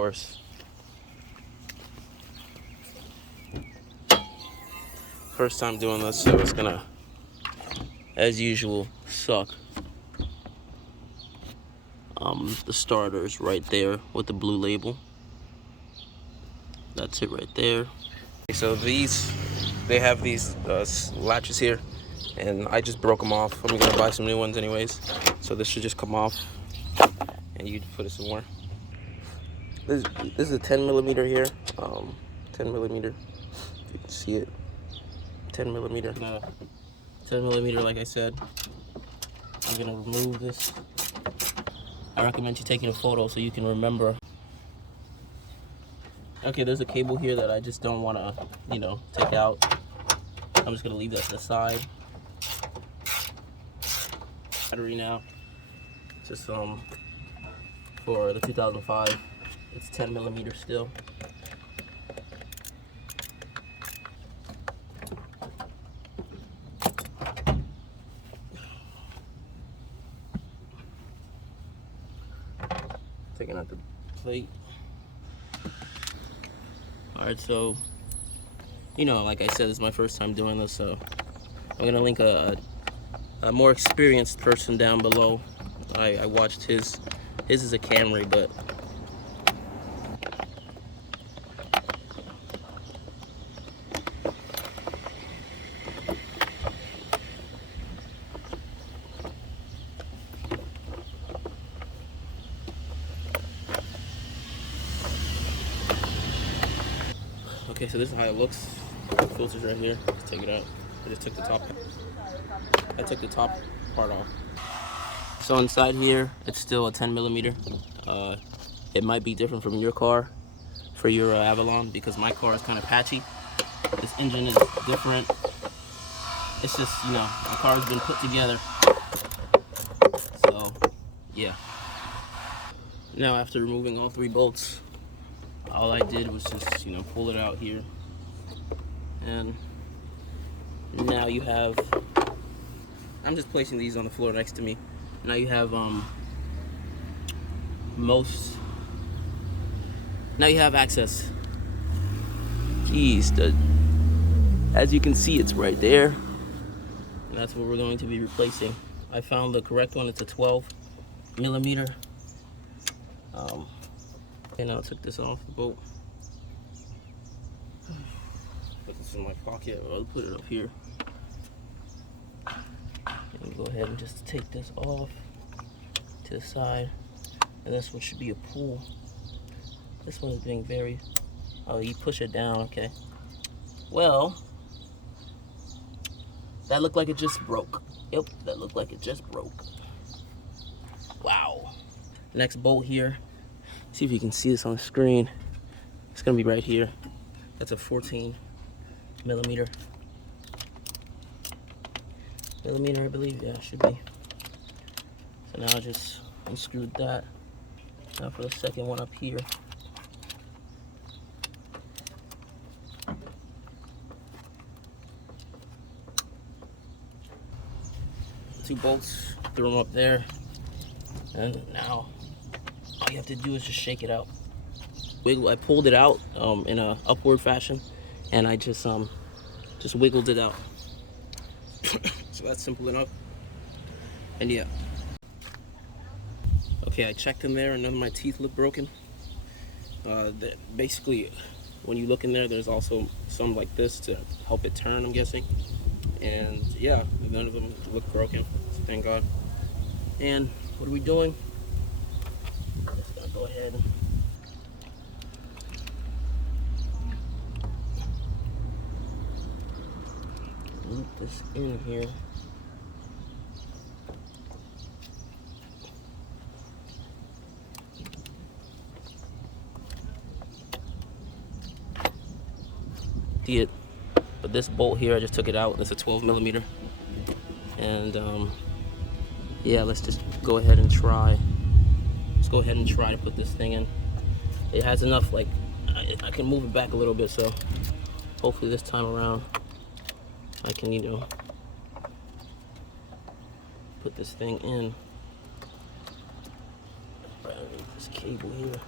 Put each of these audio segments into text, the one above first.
course. First time doing this, so it's gonna, as usual, suck. The starter is right there with the blue label. That's it right there. So these, they have these latches here, and I just broke them off. I'm gonna buy some new ones anyways. So this should just come off, and you put it somewhere. This is a 10 millimeter here. 10 millimeter. You can see it. 10 millimeter. 10 millimeter, like I said. I'm gonna remove this. I recommend you taking a photo so you can remember. Okay, there's a cable here that I just don't want to, take out. I'm just gonna leave that to the side. Battery now, just for the 2005. It's 10 millimeter still. Taking out the plate. Alright, so, like I said, this is my first time doing this, so I'm gonna link a more experienced person down below. I watched his is a Camry, but okay, so this is how it looks. The filter's right here. Just take it out. I just took the top. I took the top part off. So inside here, it's still a 10 millimeter. It might be different from your car, for your Avalon, because my car is kind of patchy. This engine is different. It's just, my car has been put together. So, yeah. Now after removing all 3 bolts, all I did was just, pull it out here. And now you have, I'm just placing these on the floor next to me. Now you have now you have access. Jeez, as you can see, it's right there. And that's what we're going to be replacing. I found the correct one. It's a 12 millimeter. And I took this off the bolt. Put this in my pocket. I'll put it up here. And go ahead and just take this off to the side. And this one should be a pull. This one is being very, oh, you push it down, okay. Well, that looked like it just broke. Yep, that looked like it just broke. Wow. Next bolt here. See if you can see this on the screen. It's gonna be right here. That's a 14 millimeter. I believe. Yeah, it should be. So now I just unscrewed that. Now for the second one up here. Two bolts, threw them up there. And now all you have to do is just shake it out. I pulled it out in a upward fashion, and I just wiggled it out. So that's simple enough. And yeah. Okay, I checked in there and none of my teeth look broken. Basically, when you look in there, there's also some like this to help it turn, I'm guessing. And yeah, none of them look broken, thank God. And what are we doing? I'm just gonna go ahead and loop this in here. It, but this bolt here, I just took it out. It's a 12 millimeter. And yeah, let's just go ahead and try. Let's go ahead and try to put this thing in. It has enough, like, I can move it back a little bit, so hopefully this time around I can, put this thing in. Right underneath this cable here.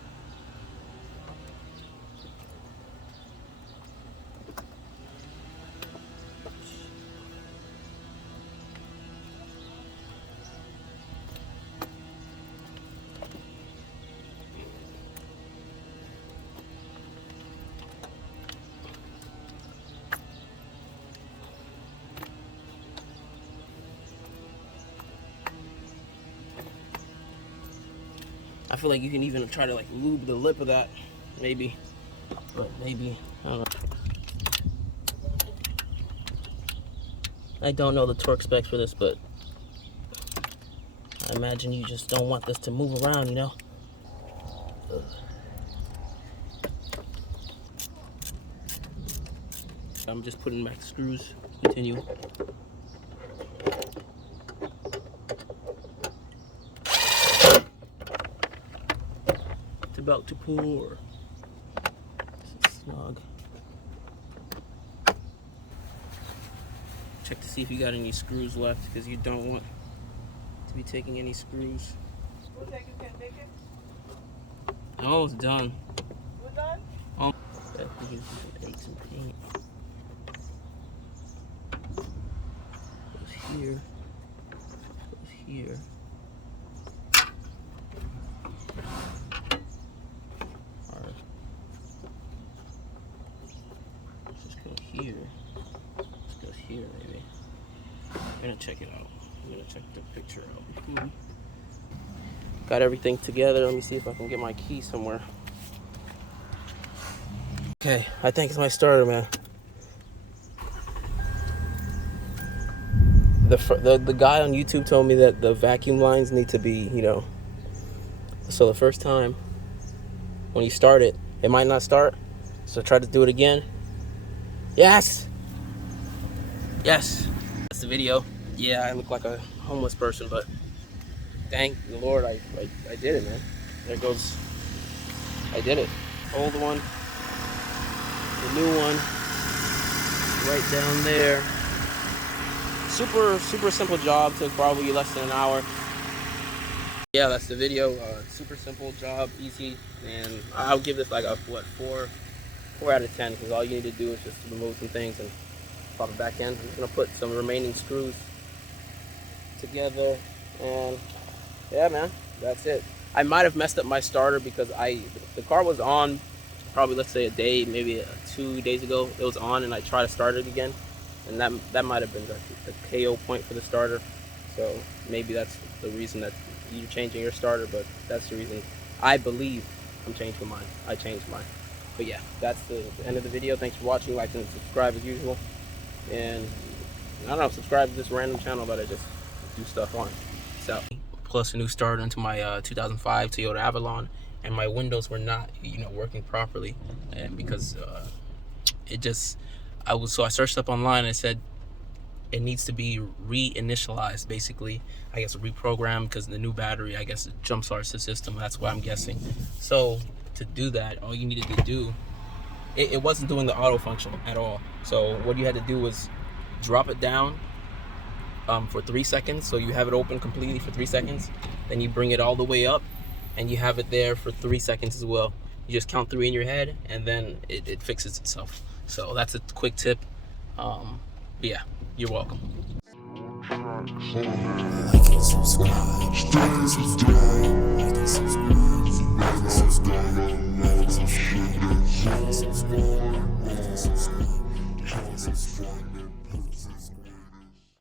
I feel like you can even try to like lube the lip of that, maybe. But maybe, I don't know. I don't know the torque specs for this, but I imagine you just don't want this to move around, you know? Ugh. I'm just putting back the screws. Continue. It's about to pour. This is snug. Check to see if you got any screws left, because you don't want to be taking any screws. Almost done. We're done? I think you can take some paint. Goes here. Goes here. Alright. Let's just go here. Let's go here, maybe. I'm gonna check it out. I'm gonna check the picture out. Got everything together. Let me see if I can get my key somewhere. Okay, I think it's my starter, man. The guy on YouTube told me that the vacuum lines need to be, you know, so the first time when you start it, it might not start. So try to do it again. Yes! Yes! That's the video. Yeah, I look like a homeless person, but thank the Lord I did it, man. There goes, I did it. Old one, the new one, right down there. Super simple job, took probably less than an hour. Yeah, that's the video. Super simple job, easy, and I'll give this like a what, 4 out of 10, because all you need to do is just remove some things and pop it back in. I'm just gonna put some remaining screws together, and yeah, man, that's it. I might have messed up my starter because the car was on probably, let's say, a day, maybe 2 days ago. It was on, and I tried to start it again, and that might have been the KO point for the starter. So maybe that's the reason that you're changing your starter, but that's the reason I believe I'm changing mine. I changed mine. But yeah, that's the end of the video. Thanks for watching. Like and subscribe as usual. And I don't know, subscribe to this random channel that I just do stuff on. So, plus a new starter into my 2005 Toyota Avalon, and my windows were not, you know, working properly, and because I searched up online and it said it needs to be reinitialized, basically, I guess reprogrammed, because the new battery, I guess, it jump starts the system. That's what I'm guessing. So to do that, all you needed to do, it wasn't doing the auto function at all. So what you had to do was drop it down for 3 seconds. So you have it open completely for 3 seconds. Then you bring it all the way up, and you have it there for 3 seconds as well. You just count 3 in your head, and then it fixes itself. So that's a quick tip. But yeah, you're welcome. Like and subscribe. Like and subscribe. Like and subscribe. Like and subscribe. Like and subscribe. Like and subscribe. Like and subscribe.